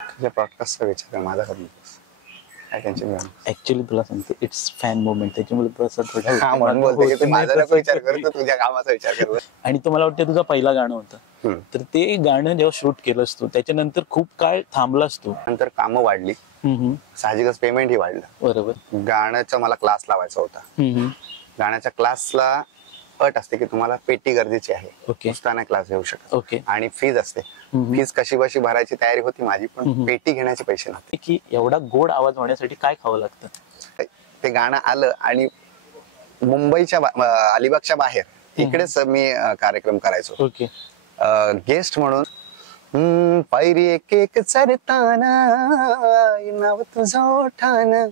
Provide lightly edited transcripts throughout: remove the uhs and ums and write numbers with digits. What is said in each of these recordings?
तुझ्या पॉडकास्टचा विचार कर, माझा करून काय टेन्शन घेऊ. ऍक्च्युली तुला सांगतो इट्स फॅन मोमेंट, त्याच्यामुळे तो असं थोडा हा म्हणून बोलते की तू माझा नको विचार कर, तू तुझ्या कामाचा विचार कर. आणि तो मला वाटतं तुझं पहिला गाणं होतं. तर ते गाणं जेव्हा शूट केलंस तू त्याच्यानंतर खूप काळ थांबलास तू. नंतर कामं वाढली, साहजिकच पेमेंटही वाढलं. बरोबर. गाण्याचा मला क्लास लावायचा होता. गाण्याच्या क्लासला अट असते की तुम्हाला पेटी गरजेची आहे, नुसता नाही क्लास घेऊ शकत. ओके. आणि फीज असते. फीज कशी बशी भरायची तयारी होती माझी, पण पेटी घेण्याचे पैसे नव्हते. की एवढा गोड आवाज होण्यासाठी काय खावं लागतं? ते गाणं आलं आणि मुंबईच्या अलिबागच्या बाहेर इकडेच मी कार्यक्रम करायचो. ओके. गेस्ट म्हणून पायरी एक एक चढताना नाव तुझं ओठान.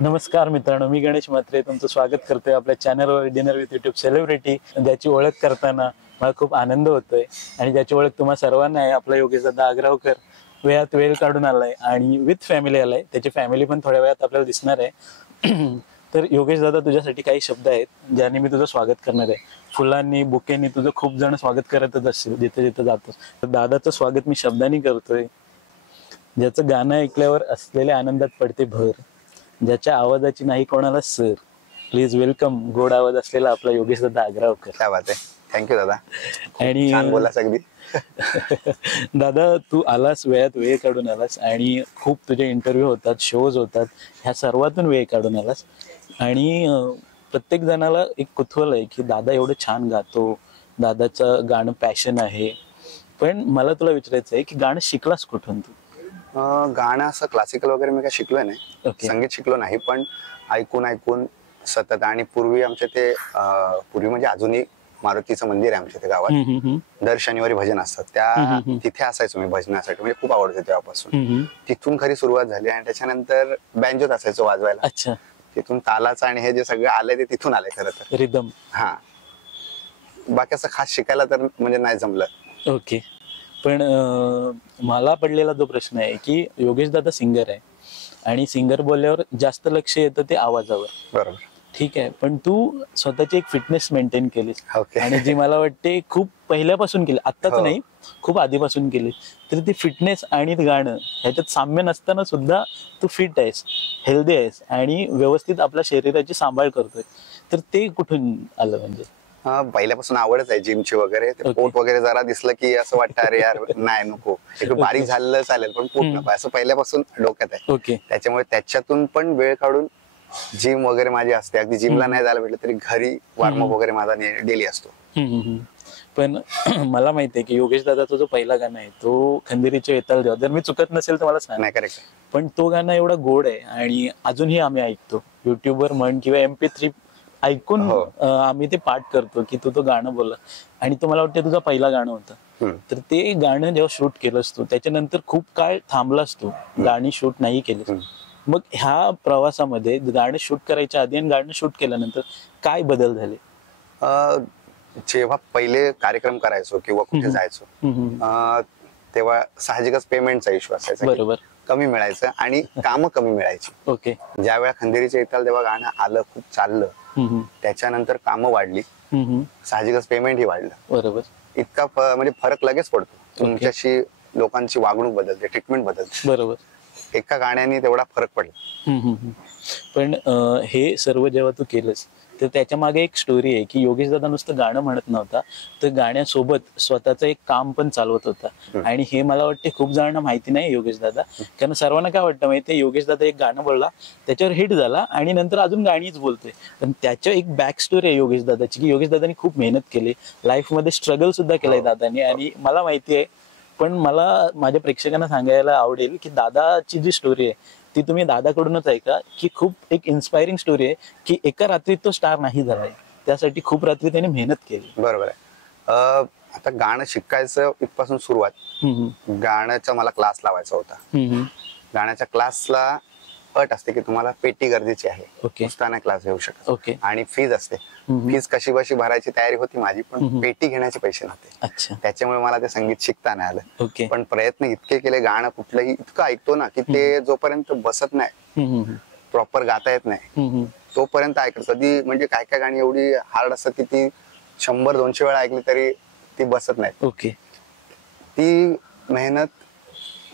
नमस्कार मित्रांनो, मी गणेश म्हात्रे तुमचं स्वागत करतोय आपल्या चॅनलवर डिनर विथ युट्यूब सेलिब्रिटी, ज्याची ओळख करताना मला खूप आनंद होतोय आणि ज्याची ओळख तुम्हा सर्वांना आहे. आपला योगेश दादा आग्रावकर वेळात वेळ काढून आलाय आणि विथ फॅमिली आलाय. त्याची फॅमिली पण थोड्या वेळात आपल्याला दिसणार आहे. तर योगेश दादा, तुझ्यासाठी काही शब्द आहेत ज्याने मी तुझं स्वागत करणार आहे. फुलांनी बुकेनी तुझं खूप जण स्वागत करतच असतील जिथे जिथे जातोस. तर दादाचं स्वागत मी शब्दांनी करतोय. ज्याचं गाणं ऐकल्यावर असलेल्या आनंदात पडते भर, ज्याच्या आवाजाची नाही कोणाला सर. प्लीज वेलकम गोड आवाज असलेला आपला योगेश दादा आग्रावकर. काय बात आहे, थँक्यू दादा. आणि छान बोला सगळी. दादा, तू आलास, वेळात वेळ काढून आलास आणि खूप तुझे इंटरव्ह्यू होतात, शोज होतात, ह्या सर्वातून वेळ काढून आलास. आणि प्रत्येक जणाला एक कुतूहल आहे की दादा एवढं छान गातो, दादाचं गाणं पॅशन आहे. पण मला तुला विचारायचं आहे की गाणं शिकलास कुठून तू? गाणं असं क्लासिकल वगैरे मी काय शिकलोय नाही. संगीत शिकलो नाही, पण ऐकून ऐकून सतत. आणि पूर्वी आमच्या ते पूर्वी म्हणजे अजूनही मारुतीचं मंदिर आहे आमच्या ते गावात. दर शनिवारी भजन असतात, त्या तिथे असायचो मी भजनासाठी. म्हणजे खूप आवडते तेव्हापासून. तिथून खरी सुरुवात झाली आणि त्याच्यानंतर बँजोत असायचो वाजवायला. अच्छा. तिथून तालाचं आणि हे जे सगळं आलंय ते तिथून आलंय खरं तर. रिदम. हा, बाकी असं खास शिकायला तर म्हणजे नाही जमलं. ओके. पण मला पडलेला जो प्रश्न आहे की योगेश दादा सिंगर आहे आणि सिंगर बोलल्यावर जास्त लक्ष येतं ते आवाजावर. बरोबर. ठीक आहे, पण तू स्वतःची एक फिटनेस मेंटेन केलीस. Okay. आणि जी मला वाटते खूप पहिल्यापासून केली, आत्ताच नाही, खूप आधीपासून केली. तर ती फिटनेस आणि गाणं ह्याच्यात साम्य नसताना सुद्धा तू फिट आहेस, हेल्दी आहेस आणि व्यवस्थित आपल्या शरीराची सांभाळ करतोय. तर ते कुठून आलं? म्हणजे पहिल्यापासून आवडच आहे जिमची वगैरे. पोट वगैरे जरा दिसलं की असं वाटतं अरे यार नाही नको, एक बारीक झालेलं चालेल पण पोट नको, असं पहिल्यापासून डोक्यात आहे. ओके. त्याच्यामुळे त्याच्यातून पण वेळ काढून जिम वगैरे माझी असते. अगदी जिमला नाही जायला भेटलं तरी घरी वॉर्मअप वगैरे माझा डेली असतो. पण मला माहितीये की योगेश दादाचा जो पहिला गाणं आहे तो खंदेरीच्या येताल जेव्हा, जर मी चुकत नसेल तर मला सांग. नाही, करेक्ट. पण तो गाणं एवढा गोड आहे आणि अजूनही आम्ही ऐकतो युट्यूबवर म्हण किंवा MP3 ऐकून आम्ही ते पाठ करतो की तू तो गाणं बोलला. आणि तो मला वाटतं तुझं पहिला गाणं होतं. तर ते गाणं जेव्हा शूट केलंस तू त्याच्यानंतर खूप काळ थांबलास तू, गाणी शूट नाही केली. मग ह्या प्रवासामध्ये गाणं शूट करायच्या आधी आणि गाणं शूट केल्यानंतर काय बदल झाले? जेव्हा पहिले कार्यक्रम करायचो किंवा कुठे जायचो तेव्हा साहजिकच पेमेंटचा इश्यू असायचा. बरोबर. कमी मिळायचं आणि कामं कमी मिळायची. ओके. ज्या वेळा खंदेरीच्या येताल तेव्हा गाणं आलं, खूप चाललं, त्याच्यानंतर कामं वाढली, साहजिकच पेमेंटही वाढलं. बरोबर. इतका म्हणजे फरक लगेच पडतो. तुमच्याशी लोकांची वागणूक बदलते, ट्रीटमेंट बदलते. बरोबर. एका गाण्याने तेवढा फरक पडला. पण हे सर्व जेव्हा तू केलंस तर त्याच्या मागे एक स्टोरी आहे की योगेश दादा नुसतं गाणं म्हणत नव्हता, तर गाण्यासोबत स्वतःचं एक काम पण चालवत होता. आणि हे मला वाटते खूप जणांना माहिती नाही योगेश दादा. कारण सर्वांना काय वाटतं माहितीये, योगेश दादा एक गाणं बोलला, त्याच्यावर हिट झाला आणि नंतर अजून गाणीच बोलतोय. पण त्याच्या एक बॅक स्टोरी आहे योगेश दादाची की योगेश दादानी खूप मेहनत केली, लाईफ मध्ये स्ट्रगल सुद्धा केलंय दादानी. आणि मला माहिती आहे, पण मला माझ्या प्रेक्षकांना सांगायला आवडेल की दादाची जी स्टोरी आहे ती तुम्ही दादाकडूनच ऐका, की खूप एक इन्स्पायरिंग स्टोरी आहे की एका रात्रीत तो स्टार नाही झालाय, त्यासाठी खूप रात्री त्याने मेहनत केली. बरोबर आहे. आता गाणं शिकायचं इथपासून सुरुवात. गाण्याचा मला क्लास लावायचा होता. गाण्याच्या क्लासला अट असते की तुम्हाला पेटी गरजेची आहे, ओके. नुसताना क्लास घेऊ शकत. ओके. आणि फीज असते. फीज कशी बशी भरायची तयारी होती माझी, पण पेटी घेण्याचे पैसे नव्हते. अच्छा. त्याच्यामुळे मला ते संगीत शिकता नाही आलं. ओके. पण प्रयत्न इतके केले, गाणं कुठलंही इतकं ऐकतो ना की ते जोपर्यंत बसत नाही, प्रॉपर गाता येत नाही, तोपर्यंत ऐकतो. कधी म्हणजे काय काय गाणी एवढी हार्ड असतात की ती 100-200 वेळा ऐकली तरी ती बसत नाही. ओके. ती मेहनत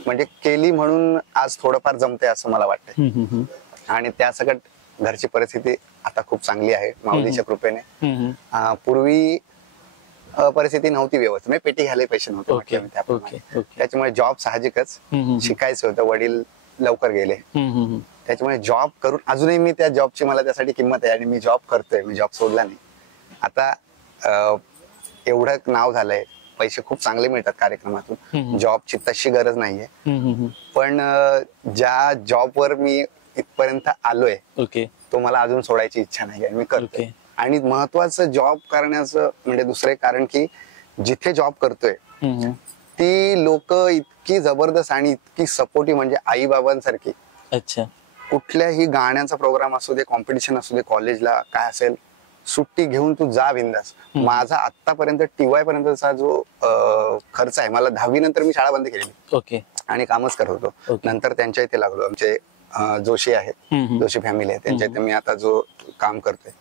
म्हणजे केली म्हणून आज थोडंफार जमते असं मला वाटतं. आणि त्या सगळ्यात घरची परिस्थिती आता खूप चांगली आहे माऊलीच्या कृपेने. पूर्वी परिस्थिती नव्हती व्यवस्थित, म्हणजे पेटी घ्यायला पैसे नव्हते. त्याच्यामुळे जॉब साहजिकच शिकायचं होतं. वडील लवकर गेले, त्याच्यामुळे जॉब करून अजूनही मी त्या जॉबची मला त्यासाठी किंमत आहे आणि मी जॉब करतोय. मी जॉब सोडला नाही. आता एवढं नाव झालंय, पैसे खूप चांगले मिळतात कार्यक्रमातून, जॉबची तशी गरज नाहीये. पण ज्या जॉबवर मी इथपर्यंत आलोय तो मला अजून सोडायची इच्छा नाही आणि मी करतोय. आणि महत्वाचं जॉब करण्याचं म्हणजे दुसरे कारण की जिथे जॉब करतोय ती लोक इतकी जबरदस्त आणि इतकी सपोर्टिव्ह, म्हणजे आई बाबांसारखी. अच्छा. कुठल्याही गाण्याचा प्रोग्राम असू दे, कॉम्पिटिशन असू दे, कॉलेजला काय असेल, सुट्टी घेऊन तू जा बिंदास. माझा आतापर्यंत TY पर्यंतचा जो खर्च आहे, मला 10वी नंतर मी शाळा बंद केली. ओके. आणि कामच करत होतो. नंतर त्यांच्या इथे लागलो. आमचे जोशी आहेत, जोशी फॅमिली आहे, त्यांच्या इथे मी आता जो काम करतोय.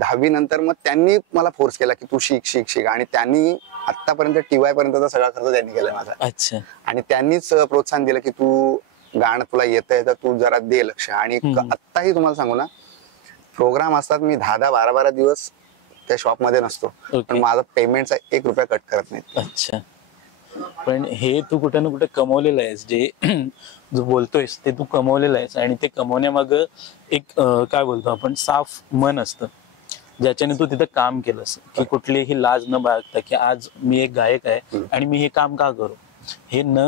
10वी नंतर मग त्यांनी मला फोर्स केला की तू शिक शिक शिक. आणि त्यांनी आतापर्यंत TY पर्यंतचा सगळा खर्च त्यांनी केलाय माझा. अच्छा. आणि त्यांनीच प्रोत्साहन दिलं की तू गाणं तुला येतंय तर तू जरा दे लक्ष. आणि आत्ताही तुम्हाला सांगू ना, प्रोग्राम असतात, मी 10-12 दिवस त्या शॉप मध्ये नसतो, पण माझा पेमेंटचा 1 रुपया कट करत नाही. अच्छा. पण हे तू कुठे ना कुठे कमवलेलं आहेस, जे जो बोलतोयस ते तू कमवलेलं आहेस. आणि ते कमवण्यामाग एक काय बोलतो आपण, साफ मन असतं, ज्याच्याने तू तिथं काम केलंस की कुठलीही लाज न बाळगता की आज मी एक गायक आहे आणि मी हे काम का करू, हे न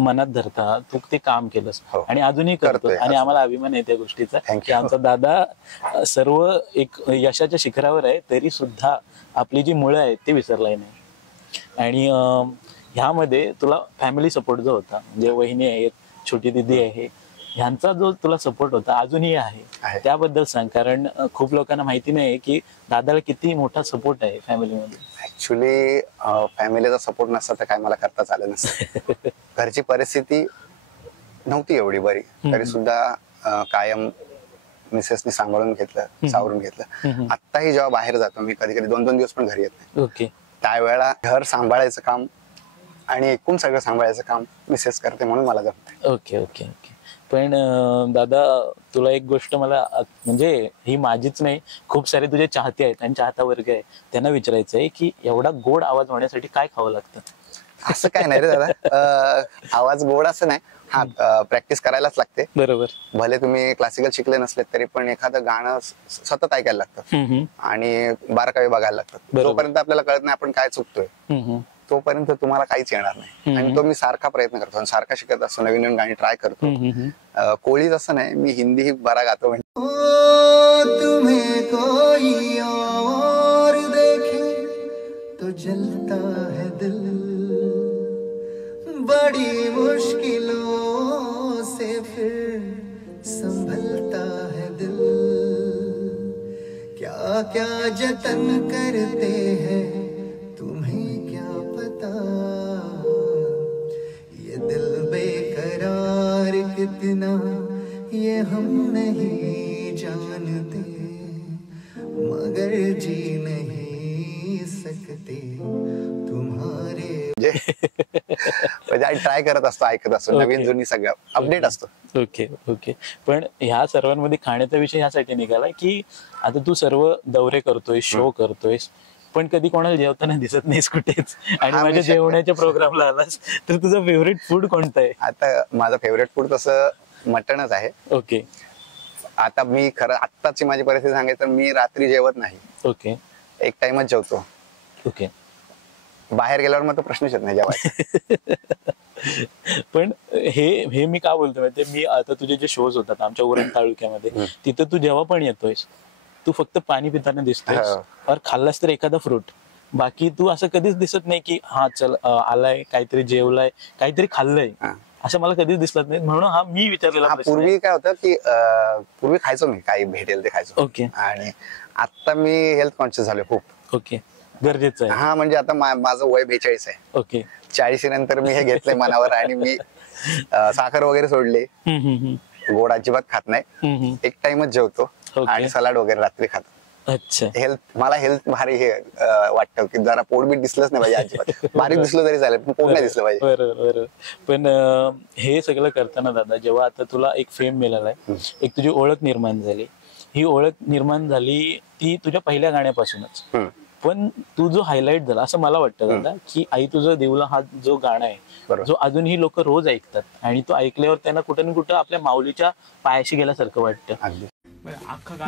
मनात धरता तू ते काम केलंस आणि अजूनही करतोय. आणि आम्हाला अभिमान आहे त्या गोष्टीचा की आमचा दादा सर्व एक यशाच्या शिखरावर आहे, तरी सुद्धा आपली जी मुळं आहेत ते विसरलाय नाही. आणि ह्यामध्ये तुला फॅमिली सपोर्ट जो होता, म्हणजे वहिनी आहेत, छोटी दिदी आहे, ह्यांचा जो तुला सपोर्ट होता अजूनही आहे, त्याबद्दल सांग. कारण खूप लोकांना माहिती नाही की दादाला किती मोठा सपोर्ट आहे फॅमिलीमध्ये. ऍक्च्युली फॅमिलीचा सपोर्ट नसता तर काय मला करताच आलं नसतं. घरची परिस्थिती नव्हती एवढी बरी, तरी सुद्धा कायम मिसेसनी सांभाळून घेतलं, सावरून घेतलं. आत्ताही जेव्हा बाहेर जातो मी, कधी कधी 2-2 दिवस पण घरी येत नाही. ओके. त्यावेळेला घर सांभाळायचं काम आणि एकूण सगळं सांभाळायचं काम मिसेस करते, म्हणून मला जमतं. Okay okay okay. पण दादा, तुला एक गोष्ट मला, म्हणजे ही माझीच नाही, खूप सारे तुझे चाहते आहेत आणि चाहता वर्ग आहे, त्यांना विचारायचं आहे की एवढा गोड आवाज होण्यासाठी काय खावं लागतं? असं काय नाही रे दादा, आवाज गोड असं नाही. हा, प्रॅक्टिस करायलाच लागते. बरोबर. भले तुम्ही क्लासिकल शिकले नसले तरी पण एखादं गाणं सतत ऐकायला लागतं आणि बारकावे बघायला लागतात. जोपर्यंत आपल्याला कळत नाही आपण काय चुकतोय, तोपर्यंत तुम्हाला काहीच येणार नाही. आणि तो मी सारखा प्रयत्न करतो, सारखा शिकत असतो, नवीन नवीन गाणी ट्राय करतो. कोळीच असं नाही, मी हिंदी बरा गातो. म्हणजे तुम्हें कोई और देखे तो जलता है दिल, बड़ी मुश्किलों से फिर संभलता है दिल, क्या क्या जतन करते हैं तुम्हें क्या पता, ये दिल बेकरार कितना ये हम नहीं जानते, मगर जी नहीं सकते तुम्हारे. म्हणजे ट्राय करत असतो, ऐकत असतो, नवीन जुनी सगळं अपडेट असतो. Okay okay. पण ह्या सर्वांमध्ये खाण्याचा विषय ह्यासाठी निघाला की आता तू सर्व दौरे करतोय, शो करतोयस, पण कधी कोणाला जेवताना दिसत नाहीस कुठेच. आणि माझ्या जेवणाच्या प्रोग्रामला आलास तर तुझं फेवरेट फूड कोणतं आहे? आता माझं फेवरेट फूड तसं मटणच आहे. ओके. आता मी खरं आत्ताची माझी परिस्थिती सांगायचं तर मी रात्री जेवत नाही. ओके. एक टाइमच जेवतो. ओके. बाहेर गेल्यावर मग तो प्रश्नच येत नाही जेवायचा. पण हे मी का बोलतोय माहितीये, मी आता तुझे जे शोज होतात आमच्या उरण तालुक्यामध्ये, तिथं तू जेव्हा पण येतोयस तू फक्त पाणी पिताना दिसतोयस, और खाल्लास तर एखादा फ्रूट. बाकी तू असं कधीच दिसत नाही की हा चल आलाय, काहीतरी जेवलाय, काहीतरी खाल्लंय. असं मला कधीच दिसलं नाही, म्हणून हा मी विचारलेला प्रश्न आहे. पूर्वी काय होतं की पूर्वी खायचो मी, काही भेटेल ते खायचो. ओके. आणि आता मी हेल्थ कॉन्शियस झालो खूप. ओके, गरजेचं आहे. हा, म्हणजे आता माझं वय 42 आहे. ओके. 40 नंतर मी हे घेतलंय मनावर आणि मी साखर वगैरे सोडली, गोड अजिबात खात नाही, एक टाइमच जेवतो आणि सलाड वगैरे रात्री खातो. अच्छा. मला हेल्थ भारी हे वाटतं की जरा पोट बीट दिसलंच नाही पाहिजे अजिबात. बारीक दिसलं तरी चालेल पण पोट नाही दिसलं पाहिजे. बरोबर. पण हे सगळं करताना दादा, जेव्हा आता तुला एक फेम मिळालाय, एक तुझी ओळख निर्माण झाली, ही ओळख निर्माण झाली ती तुझ्या पहिल्या गाण्यापासूनच. पण तू जो हायलाइट झाला असं मला वाटतं दादा, की आई तुझं देऊला हा जो गाणं आहे, जो अजूनही लोक रोज ऐकतात आणि तो ऐकल्यावर त्यांना कुठं ना कुठं आपल्या माऊलीच्या पायाशी गेल्यासारखं वाटतं.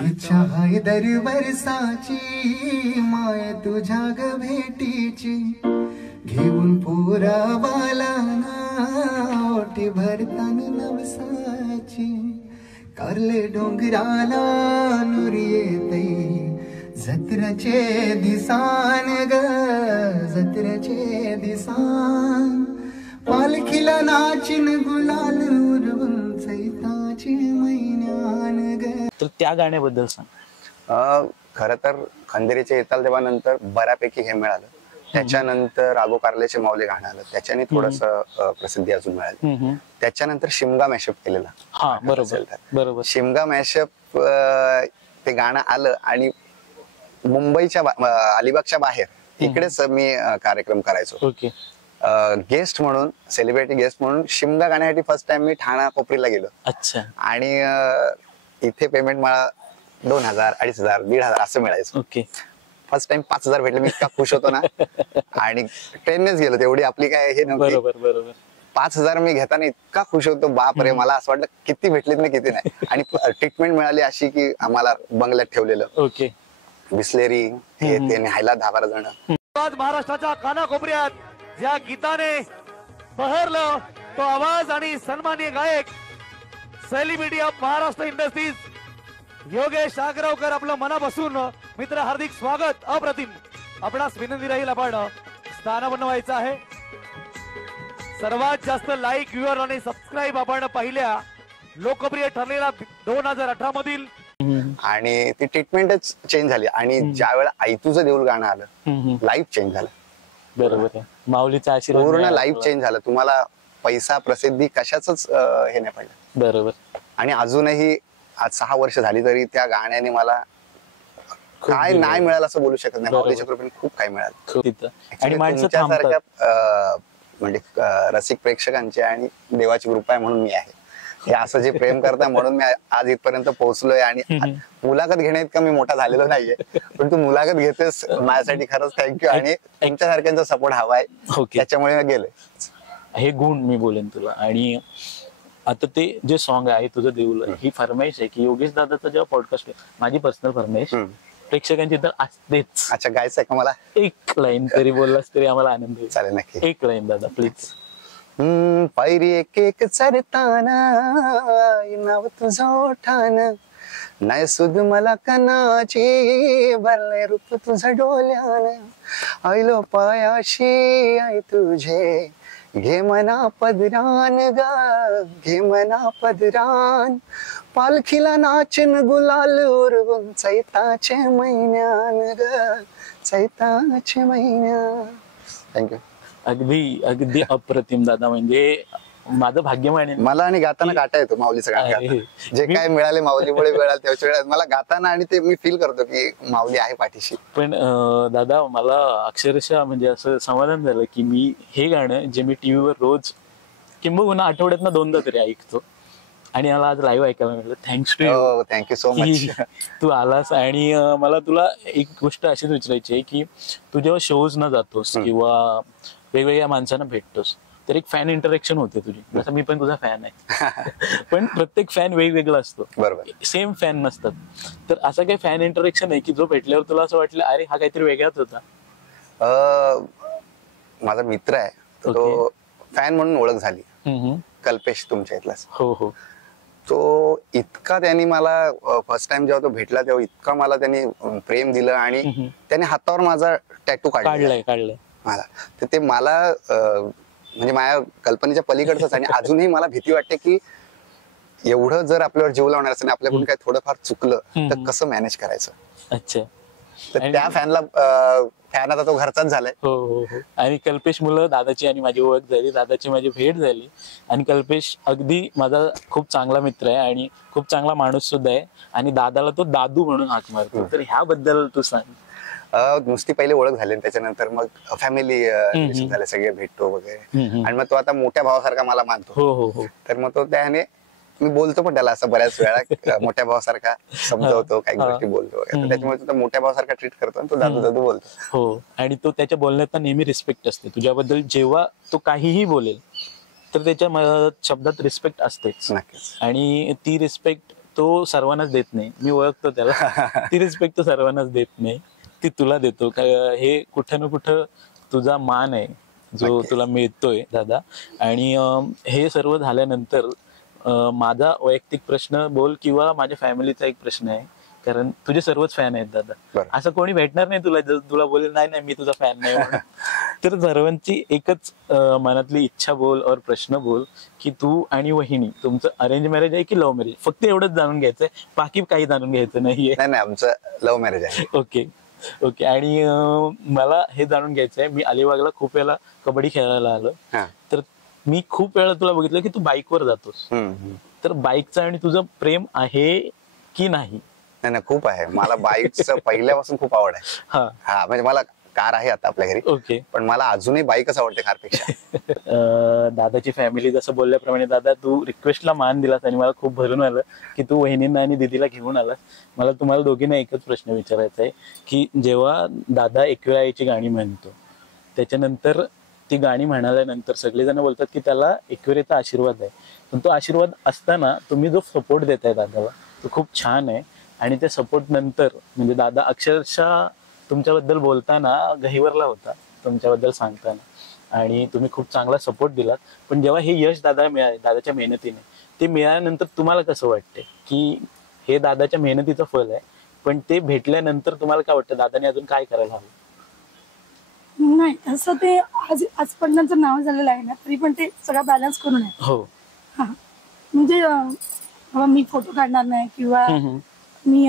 इच्छा हाय दरवर्षाची माय तुझ्या ग भेटीची, घेऊन पुरा बालाना ओटी भरताना नवसाची, कारले डोंगराला नुर येते जत्राचे दिसान ग, जत्राचे दिसान, पालखीला नाचिन गुलाल उडवून चैताची महिन्यान ग. तर त्या गाण्याबद्दल सांग. खर तर खंदेरीचे येताल तेव्हा नंतर बऱ्यापैकी हे मिळालं. त्याच्यानंतर राघो कारलेचे माऊली गाणं आलं, त्याच्याने थोडस प्रसिद्धी अजून मिळाली. त्याच्यानंतर शिमगा मॅशअप केलेला. हा, बरोबर. शिमगा मॅशअप ते गाणं आलं आणि मुंबईच्या अलिबागच्या बाहेर इकडेच मी कार्यक्रम करायचो. ओके. गेस्ट म्हणून, सेलिब्रिटी गेस्ट म्हणून शिमगा गाण्यासाठी फर्स्ट टाइम मी ठाणा कोपरीला गेलो. अच्छा. आणि इथे पेमेंट मला 2000, 2500, 1500 असं मिळायचं. ओके. फर्स्ट टाइम 5000 भेटले, मी इतका खुश होतो ना. आणि ट्रेननेच गेलो, तेवढी आपली काय हे नव्हती. बरोबर. 5000 मी घेताना इतका खुश होतो, बाप रे. मला असं वाटलं किती भेटलेत ना किती नाही. आणि ट्रीटमेंट मिळाली अशी की आम्हाला बंगल्यात ठेवलेलं. ओके. बिस्लेरी हे ते न्यायला 10-12 जण. आज महाराष्ट्राच्या कानाकोपऱ्यात ज्या गीताने बहरलं तो आवाज आणि सन्माननीय गायक, celebrity of Maharashtra industries Yogesh Agravkar, आपलं मनापासून मित्र हार्दिक स्वागत. अप्रतिम. आपणास विनंती राहील, आपण स्थानापन्न व्हायचं आहे. सर्वात जास्त लाईक, व्ह्यूअर आणि सबस्क्राईब आपण पहिल्या लोकप्रिय ठरलेला 2018 मधील. आणि ती ट्रीटमेंटच चेंज झाली. आणि ज्या वेळेला आई तुझं देऊळ गाणं आलं, लाईफ चेंज झालं. बरोबर. माऊलीचा आशीर्वाद, पूर्ण लाईफ चेंज झालं. तुम्हाला पैसा, प्रसिद्धी कशाच हे नाही पडलं. बरोबर. आणि अजूनही आज 6 वर्ष झाली तरी त्या गाण्याने मला काय नाही मिळालं असं बोलू शकत नाही. माऊलीच्या कृपेने खूप काही मिळालं. आणि माणसं तुमच्यासारख्या म्हणजे रसिक प्रेक्षकांची आणि देवाची कृपा आहे म्हणून मी आहे. हे असं जे प्रेम करता म्हणून मी आज इथपर्यंत पोहोचलोय. आणि मुलाखत घेण्यात का मी मोठा झालेलो नाहीये, पण तू मुलाखत घेतेस माझ्यासाठी खरंच थँक्यू. आणि तुमच्यासारख्यांचा सपोर्ट हवाय, त्याच्यामुळे मी गेलोय. हे गुण मी बोलेन तुला. आणि आता ते जे सॉन्ग आहे तुझं देऊळ, ही फरमाईश आहे की योगेश दादाचा जेव्हा पॉडकास्ट, माझी पर्सनल फरमाईश प्रेक्षकांची तर असतेच. अच्छा, गायचं आहे का मला? एक लाईन तरी बोललास तरी आम्हाला आनंद होईल. चालेल, नक्की. एक लाईन दादा प्लीज. पायरी एक एक चढताना नाव तुझं ओठान, नाही सुध मला कनाची, भरले रूप तुझं डोल्यान, आयलो पायाशी आई तुझे, घे मना पदरान ग, घे मना पदरान, पालखीला नाचन गुलाल उरवून चैताचे महिन्यान ग, चैताचे महिन्यान. थँक्यू. अगदी अप्रतिम दादा. म्हणजे माझं भाग्य मानेन. मला आणि गाताना काटा येतो माऊलीचं गाणं. जे काय मिळाले माऊलीमुळे मिळाले, त्याच्या वेळेस मला गाताना आणि ते मी फील करतो की माऊली आहे पाठीशी. पण दादा, मला अक्षरशः म्हणजे असं समाधान झालं की मी हे गाणं जे मी टीव्हीवर रोज किंबहुना आठवड्यातनं 2दा तरी ऐकतो, आणि मला आज लाईव्ह ऐकायला मिळालं. Thanks to you. Thank you so much. तू आलास. आणि मला तुला एक गोष्ट अशीच विचारायची आहे की तू जेव्हा शोज न जातोस किंवा वेगवेगळ्या माणसांना भेटतोस, तर एक फॅन इंटरॅक्शन होते तुझी. जसं मी पण तुझा फॅन आहे. पण प्रत्येक फॅन वेगवेगळा असतो, बरोबर. सेम फॅन नसतात. तर असं काही फॅन इंटरॅक्शन आहे की जो भेटल्यावर तुला असं वाटलं अरे हा काहीतरी वेगळाच होता? माझा मित्र आहे, तो फॅन म्हणून ओळख झाली, कल्पेश, तुमच्या इथलाच. हो. तो इतका त्यांनी मला फर्स्ट टाइम जेव्हा तो भेटला तेव्हा इतका मला त्यांनी प्रेम दिलं. आणि त्याने हातावर माझा टॅटू काढलाय काढलाय मला. तर ते मला म्हणजे माझ्या कल्पनेच्या पलीकडचंच. आणि अजूनही मला भीती वाटते की एवढं जर आपल्यावर जीव लावणार असेल, आपल्याकडून काय थोडंफार चुकलं तर कसं मॅनेज करायचं. अच्छा. तर त्या फॅन आता तो घरचाच झालाय. हो हो हो. आणि कल्पेश मुलं दादाची आणि माझी ओळख झाली, दादाची माझी भेट झाली. आणि कल्पेश अगदी माझा खूप चांगला मित्र आहे आणि खूप चांगला माणूस सुद्धा आहे. आणि दादाला तो दादू म्हणून हाक मारतो. तर ह्याबद्दल तू सांग. नुसती पहिले ओळख झाली, त्याच्यानंतर मग फॅमिली रिलेशन झाले, सगळे भेटतो वगैरे. आणि मग तो आता मोठ्या भावासारखा मला मानतो. हो हो हो. तर मग तो त्याने, मी बोलतो पण त्याला असं बऱ्याच वेळा मोठ्या भावासारखा समजवतो, काही गोष्टी बोलतो वगैरे. तर त्याच्यामुळे तो मोठ्या भावासारखा ट्रीट करतो आणि तो दादू दादू बोलतो. हो. आणि तो त्याच्या बोलण्यात नेहमी रिस्पेक्ट असते तुझ्याबद्दल. जेव्हा तो काहीही बोलेल तर त्याच्या शब्दात रिस्पेक्ट असतेच. नक्कीच. आणि ती रिस्पेक्ट तो सर्वांनाच देत नाही. मी ओळखतो त्याला. ती रिस्पेक्ट तो सर्वांनाच देत नाही, ती तुला देतो. हे कुठं ना कुठं तुझा मान आहे जो तुला मिळतोय दादा. आणि हे सर्व झाल्यानंतर माझा वैयक्तिक प्रश्न बोल किंवा माझ्या फॅमिलीचा एक प्रश्न आहे, कारण तुझे सर्वच फॅन आहेत दादा. असं कोणी भेटणार नाही तुला तुला बोलेल नाही नाही मी तुझा फॅन नाही म्हणून. तर सर्वांची एकच मनातली इच्छा बोल और प्रश्न बोल की तू आणि वहिनी तुमचं अरेंज मॅरेज आहे की लव्ह मॅरेज. फक्त एवढंच जाणून घ्यायचंय, बाकी काही जाणून घ्यायचं नाहीये. नाही आमचं लव्ह मॅरेज आहे. Okay okay. आणि मला हे जाणून घ्यायचंय, मी अलिबागला खूप वेळा कबड्डी खेळायला आलो. तर मी खूप वेळा तुला बघितलं की तू बाईकवर जातोस. तर बाईकचं आणि तुझं प्रेम आहे की नाही? नाही खूप आहे. मला बाईकचं पहिल्यापासून खूप आवड आहे. हा म्हणजे मला कार आहे आता आपल्या घरी. ओके. पण मला अजूनही बाईकच आवडते कारपेक्षा. दादाची फॅमिली जसं बोलल्याप्रमाणे दादा तू रिक्वेस्टला मान दिलास आणि मला खूप भरून आलं की तू वहिनींना आणि दीदीला घेऊन आलास. मला तुम्हाला दोघींना एकच प्रश्न विचारायचा आहे की जेव्हा दादा एकविराईची गाणी म्हणतो त्याच्यानंतर ती गाणी म्हणाल्यानंतर सगळेजण बोलतात की त्याला एकविरेचा आशीर्वाद आहे. पण तो आशीर्वाद असताना तुम्ही जो सपोर्ट देताय दादाला तो खूप छान आहे. आणि त्या सपोर्ट नंतर म्हणजे दादा अक्षरशः तुमच्याबद्दल बोलताना गहिवरला होता तुमच्याबद्दल सांगताना, आणि तुम्ही खूप चांगला सपोर्ट दिलात. पण जेव्हा हे यश दादा मिळाले दादाच्या मेहनतीने, ते मिळाल्यानंतर तुम्हाला कसं वाटते की हे दादाच्या मेहनतीचं फळ आहे, पण ते भेटल्यानंतर तुम्हाला काय वाटतं दादाने अजून काय करायला हवं? नाही तसं ते आजपर्यंत त्यांचं नाव झालेलं आहे ना, तरी पण ते सगळं बॅलन्स करून आहे. हो. हा म्हणजे मी फोटो काढणार नाही किंवा मी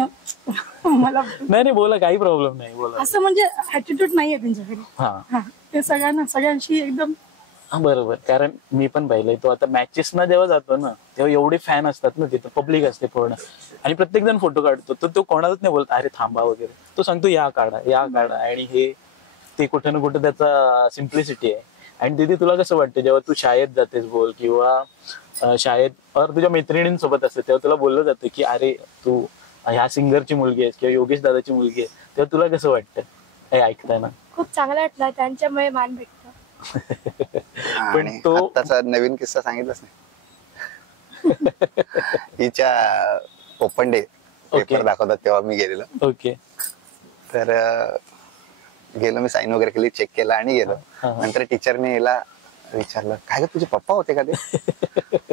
मला नाही बोला, काही प्रॉब्लेम नाही, बोला. असं म्हणजे ऍटिट्यूड नाहीये त्यांच्याकडे. ते सगळ्यांशी एकदम बरोबर. कारण मी पण पाहिलंय, तो आता मॅचेसना जेव्हा जातो ना तेव्हा एवढे फॅन असतात ना तिथं, पब्लिक असते पूर्ण, आणि प्रत्येक जण फोटो काढतो. तर तो कोणालाच नाही बोलत अरे थांबा वगैरे, तो सांगतो या काढा या काढा. आणि हे ते कुठे ना कुठे त्याचा सिम्प्लिसिटी आहे. आणि तिथे तुला कसं वाटतं जेव्हा तू शाळेत जातेस बोल किंवा शाळेत तुझ्या मैत्रिणींसोबत असते तेव्हा तुला बोललं जातं की अरे तू ह्या सिंगरची मुलगी आहेस किंवा योगेश दादाची मुलगी आहे, तेव्हा तुला कसं वाटतं हे ऐकताना? खूप चांगलं वाटलं, त्यांच्यामुळे मान भेटतो. पण तो त्याचा नवीन किस्सा सांगितलाच नाही. हिच्या ओपन डे पेपर दाखवतात तेव्हा मी गेलेलो. ओके. तर गेलो, मी साईन वगैरे केली, चेक केला आणि गेलो. नंतर टीचरने हिला विचारलं काय ग तुझे पप्पा होते का ते?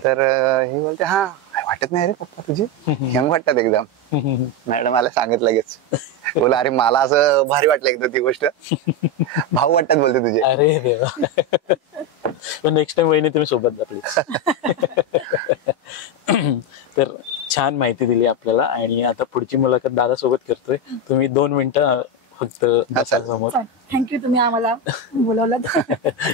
तर हे बोलते हा वाटत नाही रे पप्पा तुझे, यंग वाटतात एकदम. मॅडम मला सांगितलं लगेच, बोला अरे मला असं भारी वाटलं एकदम ती गोष्ट, भाऊ वाटतात बोलते तुझे. अरे देवा. पण नेक्स्ट टाइम वहिनी तुम्ही सोबत जा प्लीज. तर छान माहिती दिली आपल्याला. आणि आता पुढची मुलाखत दादा सोबत करतोय. तुम्ही 2 मिनिटं फक्त समोर. थँक्यू, तुम्ही आम्हाला बोलवलं.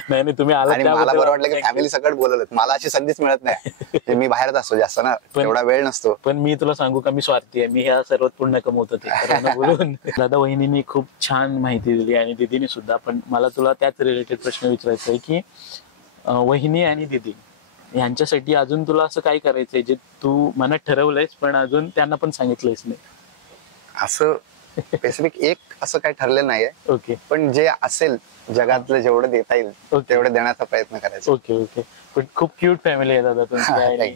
नाही तुम्ही आला. आणि मला बरं वाटलं की फॅमिली सकट बोलवलं. मला अशी संधीच मिळत नाही, मी बाहेरच असतो जास्त ना, एवढा वेळ नसतो. पण मी तुला सांगू का, मी स्वार्थी आहे, मी ह्या सर्वात पुण्य कमवतो ते बोलून. दादा वहिनींनी खूप छान माहिती दिली आणि दीदीने सुद्धा. पण मला तुला त्याच रिलेटेड प्रश्न विचारायचा आहे की वहिनी आणि दीदी यांच्यासाठी अजून तुला असं काय करायचंय जे तू मनात ठरवलंयस पण अजून त्यांना पण सांगितलंयस नाही? असं स्पेसिफिक एक असं काही ठरलेलं नाहीये. ओके. पण जे असेल जगातलं जेवढं देता येईल तेवढं देण्याचा प्रयत्न करायचा. Okay okay. पण खूप क्यूट फॅमिली आहे दादा तुमची.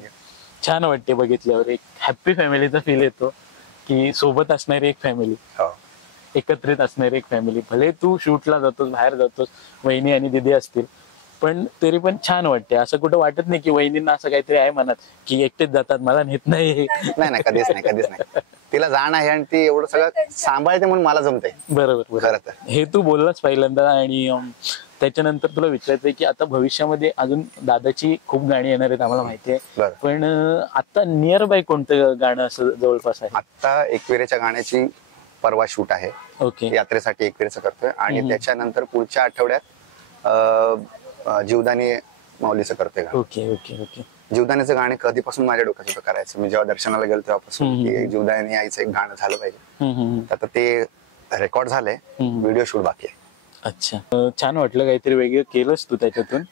छान वाटते बघितल्यावर, एक हॅप्पी फॅमिलीचा फील येतो की सोबत असणारी एक फॅमिली, एकत्रित असणारी एक फॅमिली. भले तू शूटला जातोस, बाहेर जातोस, वहिनी आणि दीदी असतील, पण तरी पण छान वाटते. असं कुठं वाटत नाही की वहिनींना असं काहीतरी आहे मनात की एकटेच जातात मला नेत नाही? नाही कधीच नाही, कधीच नाही. तिला जाण आहे आणि ती एवढं सगळं सांभाळते म्हणून मला जमतंय. बरोबर. हे तू बोललाच पहिल्यांदा. आणि त्याच्यानंतर तुला विचारायचंय की आता भविष्यामध्ये अजून दादाची खूप गाणी येणार आहेत आम्हाला माहिती आहे, बरं. पण आता नियर बाय कोणतं गाणं असं जवळपास आहे? आता एकविरेच्या गाण्याची परवा शूट आहे, ओके यात्रेसाठी एकविरेचं करतोय, आणि त्याच्यानंतर पुढच्या आठवड्यात जीवदानी माऊलीचं करतोय गाणं. Okay okay okay. जीवदानीचं गाणे कधीपासून माझ्या डोक्यात होतं करायचं, मी जेव्हा दर्शनाला गेलो तेव्हापासून की जीवदानी आईचं एक गाणं झालं पाहिजे. आता ते रेकॉर्ड झालंय, व्हिडिओ शूट बाकी आहे. अच्छा, छान वाटलं, काहीतरी वेगळं केलंस तू त्याच्यातून.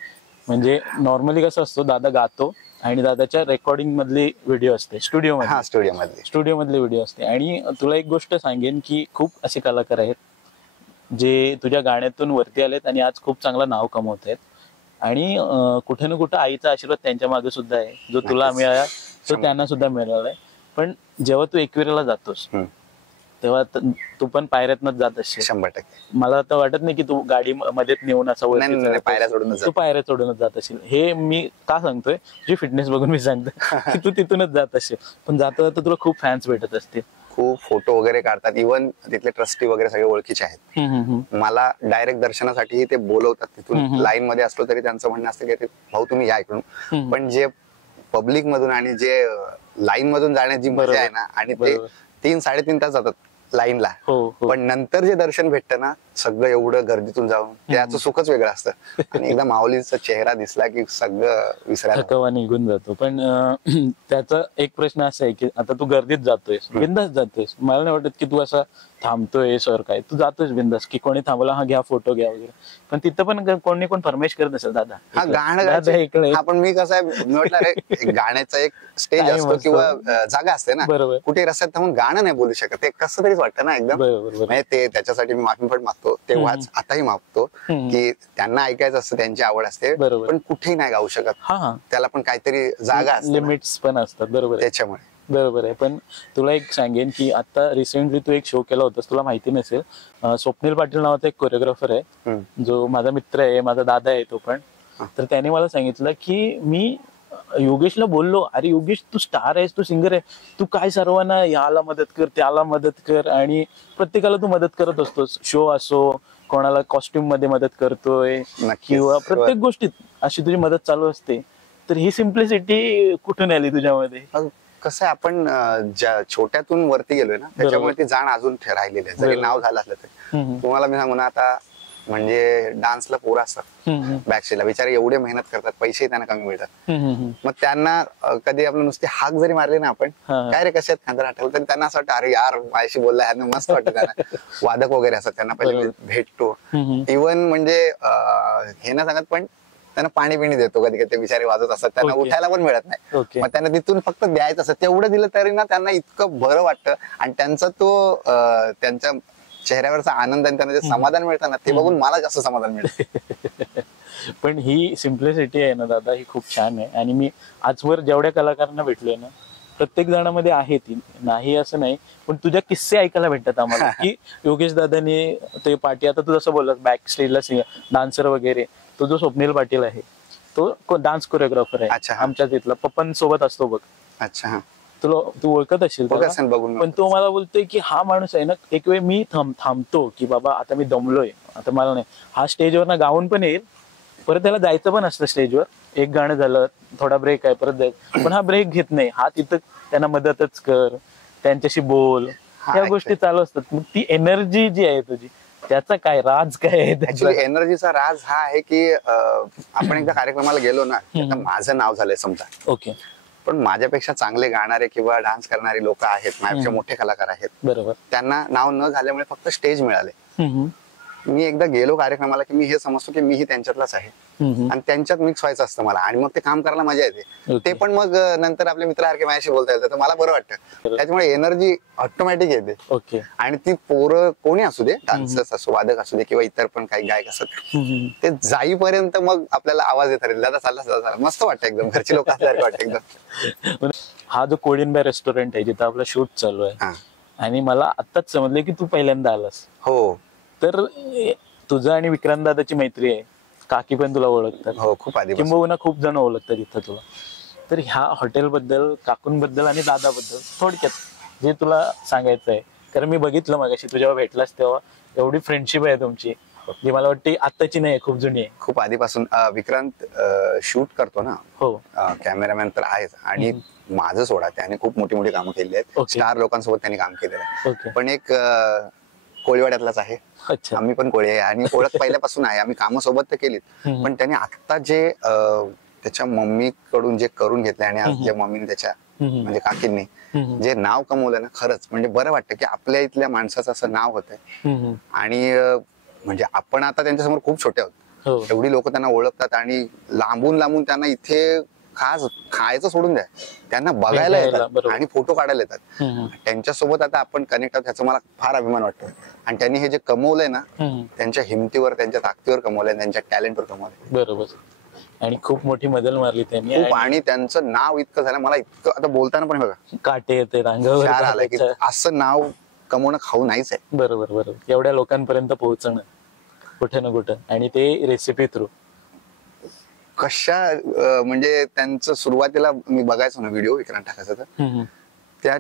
म्हणजे नॉर्मली कसं असतो, दादा गातो आणि दादाच्या रेकॉर्डिंग मधली व्हिडिओ असते, स्टुडिओ हा, स्टुडिओ मधले व्हिडिओ असते. आणि तुला एक गोष्ट सांगेन की खूप असे कलाकार आहेत जे तुझ्या गाण्यातून वरती आलेत आणि आज खूप चांगलं नाव कमवत आहेत. आणि कुठे ना कुठे आईचा आशीर्वाद त्यांच्या मागे सुद्धा आहे, जो तुला मिळाला तो त्यांना सुद्धा मिळालाय. पण जेव्हा तू एकविरेला जातोस तेव्हा तू पण पायऱ्यातनच जात असशील. 100%. मला आता वाटत नाही की तू गाडी मध्ये नेऊन असा वरती नाही, जातोस. पायऱ्या सोडूनच तू पायऱ्या सोडूनच जात असशील. हे मी का सांगतोय, तुझी फिटनेस बघून मी सांगतो की तू तिथूनच जात असशील. पण जाता जाता तुला खूप फॅन्स भेटत असतील. खूप फोटो वगैरे काढतात, इव्हन तिथले ट्रस्टी वगैरे सगळे ओळखीचे आहेत. मला डायरेक्ट दर्शनासाठी ते बोलवतात, तिथून लाईन मध्ये असलो तरी त्यांचं म्हणणं असतं की भाऊ तुम्ही या इकडून. पण जे पब्लिक मधून आणि जे लाईन मधून जाण्याची मजा आहे ना, आणि ते 3-3.5 तास जातात लाईनला, पण नंतर जे दर्शन भेटतं ना, सगळं एवढं गर्दीतून जाऊन त्याचं सुखच वेगळं असतं. आणि एकदा माऊलीचा चेहरा दिसला की सगळं विसरायला थकवा निघून जातो. पण त्याचा एक प्रश्न असा आहे की आता तू गर्दीत जातोयस, बिंदास जातोयस, मला नाही वाटत की तू असा थांबतोय सर काय, तू जातोयस बिंदास की कोणी थांबला हा घ्या फोटो घ्या वगैरे. पण तिथं पण कोणी कोण फरमाईश करत असेल, दादा हा गाणं दादा इकडे. आपण मी कसं आहे, मी म्हटलं रे गाण्याचा एक स्टेज Time असतो असतो. किंवा जागा असते ना, बरोबर. कुठे रस्त्यात थांबून गाणं नाही बोलू शकत, ते कसं तरीच वाटतं ना एकदम. बरोबर. म्हणजे ते त्याच्यासाठी मी माफी पण मागतो, तेव्हाच आताही मागतो की त्यांना ऐकायचं असतं, त्यांची आवड असते, बरोबर. पण कुठेही नाही गाऊ शकत. हा, त्याला पण काहीतरी जागा असते ना, लिमिट्स पण असतात. बरोबर आहे, त्याच्यामुळे. बरोबर आहे. पण तुला एक सांगेन की आता रिसेंटली तू एक शो केला होतास, तुला माहिती नसेल, स्वप्नील पाटील नावाचा एक कोरिओग्राफर आहे, जो माझा मित्र आहे, माझा दादा आहे तो पण. तर त्याने मला सांगितलं की मी योगेशला बोललो, अरे योगेश तू स्टार आहेस, तू सिंगर आहे, तू काय सर्वांना याला मदत कर, त्याला मदत कर, आणि प्रत्येकाला तू मदत करत असतोस, शो असो, कोणाला कॉस्ट्युम मध्ये मदत करतोय किंवा प्रत्येक गोष्टीत अशी तुझी मदत चालू असते. तर ही सिम्प्लिसिटी कुठून आली तुझ्यामध्ये? कसं आहे, आपण ज्या छोट्यातून वरती गेलोय ना, त्याच्यामुळे ती जाण अजून राहिलेली आहे, जरी नाव झालं असलं तरी. तुम्हाला मी सांगू ना, आता म्हणजे डान्सला पोरं असतात बॅकस्टेजला, बिचारे एवढे मेहनत करतात, पैसे त्यांना कमी मिळतात. मग त्यांना कधी आपलं नुसते हाक जरी मारले ना आपण, काय रे कशात खांदर आठवलं, तरी त्यांना असं वाटतं अरे यार माझ्याशी बोलला ह्यांना मस्त वाटतं. त्यांना वादक वगैरे असतात, त्यांना पहिले भेटतो, इव्हन म्हणजे हे ना सांगत, पण त्यांना पाणी पिणी देतो. कधी कधी ते बिचारे वाजत असतात, त्यांना उठायला पण मिळत नाही, मग त्यांना तिथून फक्त द्यायचं असतं. तेवढं दिलं तरी ना त्यांना इतकं बरं वाटतं, आणि त्यांचा तो त्यांच्या चेहऱ्यावरचा आनंद आणि त्यांना जे समाधान मिळतं ना, ते बघून मला जास्त समाधान मिळतं. पण ही सिम्प्लिसिटी आहे ना दादा, ही खूप छान आहे. आणि मी आजवर जेवढ्या कलाकारांना भेटलोय ना, प्रत्येक जणांमध्ये आहे ती, नाही असं नाही. पण तुझ्या किस्से ऐकायला भेटतात आम्हाला की योगेश दादानी ते पार्टी, आता तू जसं बोललास बॅक स्टेजला डान्सर वगैरे, तो जो स्वप्नील पाटील आहे तो डान्स कोरिओग्राफर आहे आमच्या तिथला, पप्पन सोबत असतो बघ. अच्छा, तू ओळखत असेल बघून. पण तो मला बोलतोय की हा माणूस आहे ना, एक वेळ मी थांबतो की बाबा आता मी दमलोय, आता मला नाही, हा स्टेजवर ना गाऊन पण येईल, परत त्याला जायचं पण असतं स्टेजवर, एक गाणं झालं, थोडा ब्रेक आहे, परत जायचं, पण हा ब्रेक घेत नाही, हा तिथं त्यांना मदतच कर, त्यांच्याशी बोल, ह्या गोष्टी चालू असतात. मग ती एनर्जी जी आहे तुझी, त्याचा काय राज काय आहे? ऍक्च्युली एनर्जीचा राज हा आहे की आपण एकदा कार्यक्रमाला गेलो ना, आता माझं नाव झालंय समजा, ओके, पण माझ्यापेक्षा चांगले गाणारे किंवा डान्स करणारे लोक आहेत, माझ्यापेक्षा मोठे कलाकार आहेत, बरोबर, त्यांना नाव न झाल्यामुळे फक्त स्टेज मिळाले. मी एकदा गेलो कार्यक्रमाला की मी हे समजतो की मीही त्यांच्यातलाच आहे, आणि त्यांच्यात मिक्स व्हायचं असतं मला, आणि मग ते काम करायला मजा येते. ते पण मग नंतर आपल्या मित्रासारखे माझ्याशी बोलता येतं, तर मला बरं वाटतं. त्याच्यामुळे एनर्जी ऑटोमॅटिक येते. ओके, आणि ती पोरं कोणी असू दे, डान्सर्स असो, वादक असू दे, किंवा इतर पण काही गायक असतात, ते जाईपर्यंत मग आपल्याला आवाज येत राहील, दादा चालला, मस्त वाटतं, एकदम घरची लोक असल्यासारखं वाटतं एकदम. हा जो कोळिंबा रेस्टॉरंट आहे जिथं आपला शूट चालू आहे, आणि मला आत्ताच समजलं की तू पहिल्यांदा आलास. हो, तर तुझं आणि विक्रांत दादाची मैत्री आहे, काकी पण तुला ओळखतात, हो, खूप आधी, किंबहुना खूप जण ओळखतात इथं तुला. तर ह्या हॉटेलबद्दल, काकूंबद्दल आणि दादाबद्दल थोडक्यात जे तुला सांगायचं आहे, कारण मी बघितलं मगाशी तू जेव्हा भेटलास तेव्हा एवढी फ्रेंडशिप आहे तुमची, जी मला वाटते आत्ताची नाही, खूप जुनी आहे. खूप आधीपासून विक्रांत शूट करतो ना, हो. कॅमेरामॅन तर आहेच, आणि माझं सोडा त्याने खूप मोठी मोठी कामं केली आहेत. Okay. स्टार लोकांसोबत त्यांनी काम केलेलं आहे. Okay. पण एक कोळीवाड्यातलाच आहे. अच्छा. आम्ही पण कोळी आहे आणि ओळख पहिल्यापासून आहे. आम्ही कामं सोबत तर केलीत, पण त्याने आता जे त्याच्या मम्मी कडून जे करून घेतले आणि आज जे मम्मीने त्याच्या म्हणजे काकींनी जे नाव कमवलं ना, खरंच म्हणजे बरं वाटतं की आपल्या इथल्या माणसाचं असं नाव होतंय. आणि म्हणजे आपण आता त्यांच्यासमोर खूप छोटे आहोत. हो. एवढी लोक त्यांना ओळखतात आणि लांबून लांबून त्यांना इथे खास खायचं सोडून द्या, त्यांना बघायला येतात बरोबर. आणि फोटो काढायला येतात. त्यांच्यासोबत आता आपण कनेक्ट आहोत ह्याचा मला फार अभिमान वाटतो. आणि त्यांनी हे जे कमवलंय ना, त्यांच्या हिमतीवर, त्यांच्या ताकदीवर कमवलंय, त्यांच्या टॅलेंटवर कमवलंय. बरोबर. आणि खूप मोठी मदल मारली त्यांनी. खूप, आणि त्यांचं नाव इतकं झालं, मला इतकं आता बोलताना पण बघा काटे येते रांगावर. चार आलंय की असं नाव कमवणं खाऊ नाहीच आहे. बरोबर बरोबर. एवढ्या लोकांपर्यंत पोहोचणं कुठे ना कुठं, आणि ते रेसिपी थ्रू. कशा म्हणजे त्यांचं सुरुवातीला मी बघायचो ना व्हिडिओ विक्रांत टाकायचा, तर त्यात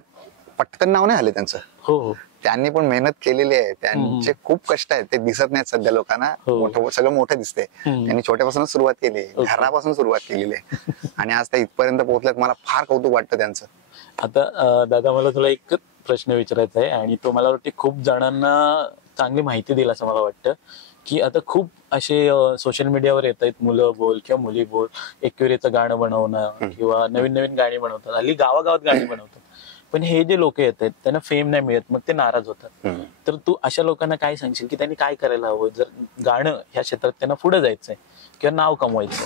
पटकन नाव नाही आले त्यांचं. हो हो. त्यांनी पण मेहनत केलेली आहे, त्यांचे खूप कष्ट आहेत, ते दिसत नाहीत सध्या लोकांना. मोठं सगळं मोठं दिसतंय. त्यांनी छोट्यापासूनच सुरुवात केली, घरापासून सुरुवात केलेली आहे, आणि आज त्या इथपर्यंत पोहोचल्यात. मला फार कौतुक वाटतं त्यांचं. आता दादा, मला तुला एक प्रश्न विचारायचा आहे, आणि तो मला वाटतं खूप जणांना चांगली माहिती दिला असं मला वाटतं, की आता खूप असे सोशल मीडियावर येत आहेत मुलं बोल किंवा मुली बोल, एकविरेचं गाणं बनवणं किंवा नवीन नवीन गाणी बनवतात, हल्ली गावागावात गाणी बनवतात. पण हे जे लोक येत आहेत त्यांना फेम नाही मिळत, मग ते नाराज होतात. तर तू अशा लोकांना काय सांगशील की त्यांनी काय करायला हवं जर गाणं ह्या क्षेत्रात त्यांना पुढे जायचंय किंवा नाव कमवायचं?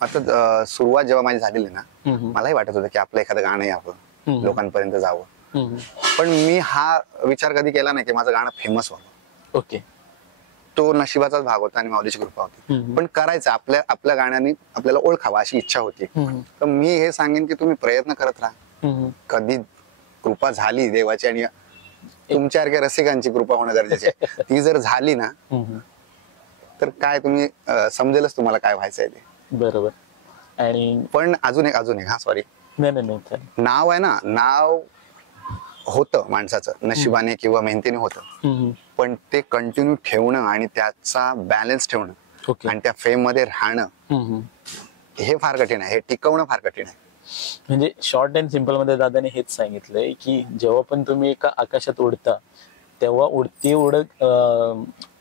आता सुरुवात जेव्हा माझी झालेली ना, मलाही वाटत होतं की आपलं एखादं गाणं यावं, लोकांपर्यंत जावं. पण मी हा विचार कधी केला नाही की माझं गाणं फेमस व्हावं. ओके. तो नशिबाचाच भाग होता आणि माऊलीची कृपा होती. पण करायचं, आपल्या गाण्याने आपल्याला ओळखावा अशी इच्छा होती. तर मी हे सांगेन की तुम्ही प्रयत्न करत राहा. कधी कृपा झाली देवाची आणि तुमच्यासारख्या रसिकांची कृपा होणं गरजेचे आहे. ती जर झाली ना, तर काय तुम्ही समजेलच तुम्हाला काय व्हायचंय ते. बरोबर. आणि पण अजून एक हा सॉरी, नाही, नाव आहे ना, नाव होतं माणसाचं नशिबाने किंवा मेहनतीने होतं, पण ते कंटिन्यू ठेवणं आणि त्याचा बॅलन्स ठेवणं आणि त्या फेम मध्ये राहणं हे फार कठीण आहे. हे टिकवणं फार कठीण आहे. म्हणजे शॉर्ट अँड सिम्पल मध्ये दादाने हेच सांगितलंय की जेव्हा पण तुम्ही एका आकाशात उडता, तेव्हा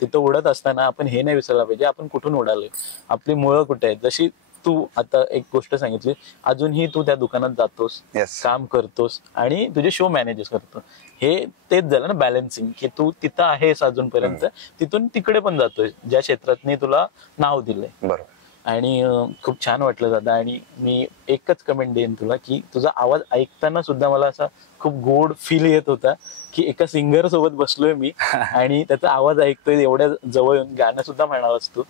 तिथं उडत असताना आपण हे नाही विसरला पाहिजे आपण कुठून उडालोय, आपली मुळं कुठे आहेत. जशी तू आता एक गोष्ट सांगितली, अजूनही तू त्या दुकानात जातोस, काम करतोस आणि तुझे शो मॅनेज करतो. हे तेच झालं ना बॅलन्सिंग, की तू तिथं आहेस अजूनपर्यंत, तिथून तिकडे पण जातोय ज्या क्षेत्रात तुला नाव दिलंय. बरोबर. आणि खूप छान वाटलं दादा. आणि मी एकच कमेंट देईन तुला की तुझा आवाज ऐकताना सुद्धा मला असा खूप गोड फील येत होता की एका सिंगर सोबत बसलोय मी आणि त्याचा आवाज ऐकतोय, एवढ्या जवळ येऊन गाणं सुद्धा म्हणावंस तू.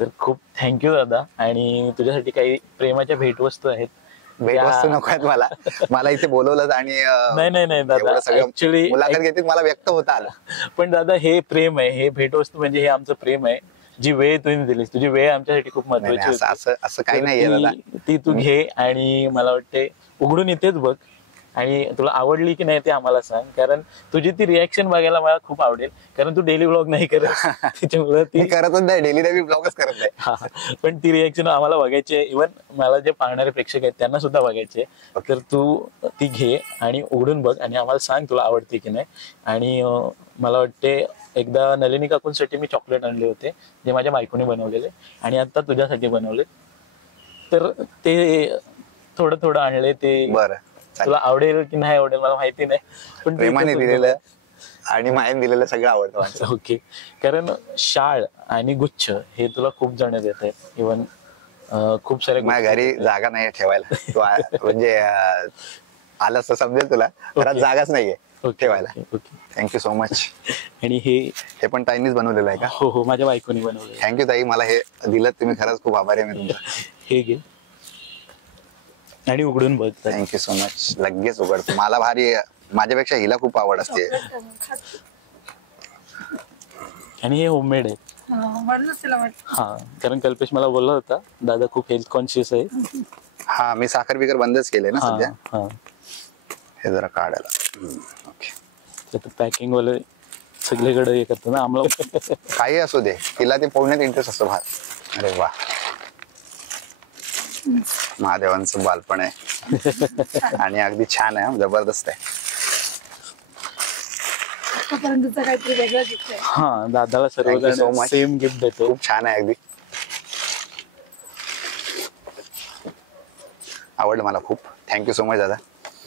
तर खूप थँक्यू दादा. आणि तुझ्यासाठी काही प्रेमाच्या भेटवस्तू आहेत. भेटवस्तू नको आहेत मला इथे बोलवलं आणि नाही दादा, ऍक्च्युली मुलाखत घेतील, मला व्यक्त होता आलं. पण दादा हे प्रेम आहे, हे भेटवस्तू म्हणजे हे आमचं प्रेम आहे. जी वेळ तुम्ही दिलीस, तुझी वेळ आमच्यासाठी खूप महत्वाची होती. असं काही नाही, ती तू घे आणि मला वाटते उघडून इथेच बघ. आणि तुला आवडली की नाही ते आम्हाला सांग, कारण तुझी ती रिॲक्शन बघायला मला खूप आवडेल. कारण तू डेली ब्लॉग नाही करत, त्याच्यामुळे ती करतच नाही, डेली ब्लॉगच करत नाही. पण ती रिॲक्शन आम्हाला बघायची आहे. इव्हन मला जे पाहणारे प्रेक्षक आहेत त्यांना सुद्धा बघायचे. तर तू ती घे आणि उघडून बघ आणि आम्हाला सांग तुला आवडते की नाही. आणि मला वाटते एकदा नलिनी काकूंसाठी मी चॉकलेट आणले होते जे माझ्या बायकोने बनवलेले, आणि आता तुझ्यासाठी बनवले. तर ते थोडं आणले. ते बरं, तुला आवडेल की नाही आवडेल मला माहिती नाही, पण प्रेमाने दिलेलं आणि मायेने दिलेलं सगळं आवडतं. ओके. कारण शाळ आणि गुच्छ हे तुला खूप जण देत आहेत. इव्हन खूप सारे माझ्या घरी जागा नाही ठेवायला. तू म्हणजे आलास तर समजेल तुला, घरात जागाच नाहीये ठेवायला. Thank you so much. आणि हे पण ताईंनीच बनवलेलं आहे का? हो, माझ्या बायकोनी बनवलं. थँक्यू ताई, मला हे दिलं तुम्ही, खरंच खूप आभारी आहे मी तुमचा. हे घे आणि उघडून बघ. Thank you so much. लगेच उघडतो. मला भारी, माझ्यापेक्षा हिला खूप आवड असते. आणि हे होममेड आहे. हा, कारण कल्पेश मला बोलला होता दादा खूप हेल्थ कॉन्शियस आहे. हा, मी साखर बिकर बंदच केले ना सध्या. हा, हे जरा काढायला. ओके. पॅकिंग वाले सगळीकडे हे करतो ना आम्हाला. काही असू दे, तिला ते पोहण्यात इंटरेस्ट असतो फार. अरे वा, महादेवांचं बालपण आहे आणि अगदी छान आहे, जबरदस्त आहे. आतापर्यंतचा काहीतरी वेगळं दिसतंय. हा, दादाला Thank you so सर्व much. सेम गिफ्ट देतो. खूप छान आहे, अगदी आवडलं मला खूप. थँक्यू सो मच दादा.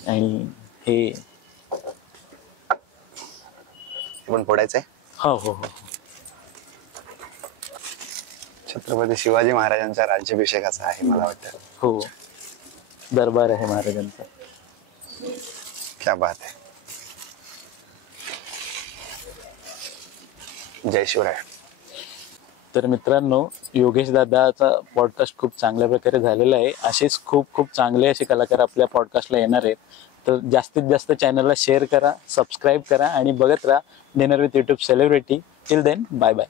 आणि हे पण फोडायचंय. हो हो हो छत्रपती शिवाजी महाराजांच्या राज्याभिषेकाचा आहे मला वाटतं. हो, दरबार आहे महाराजांचा. क्या बात आहे. जय शिवराय. तर मित्रांनो, योगेश दादाचा पॉडकास्ट खूप चांगल्या प्रकारे झालेला आहे. असेच खूप खूप चांगले असे कलाकार आपल्या पॉडकास्टला येणार आहेत. तर जास्तीत जास्त चॅनलला शेअर करा, सबस्क्राईब करा आणि बघत राहा dinner with YouTube celebrity. Till then, bye bye.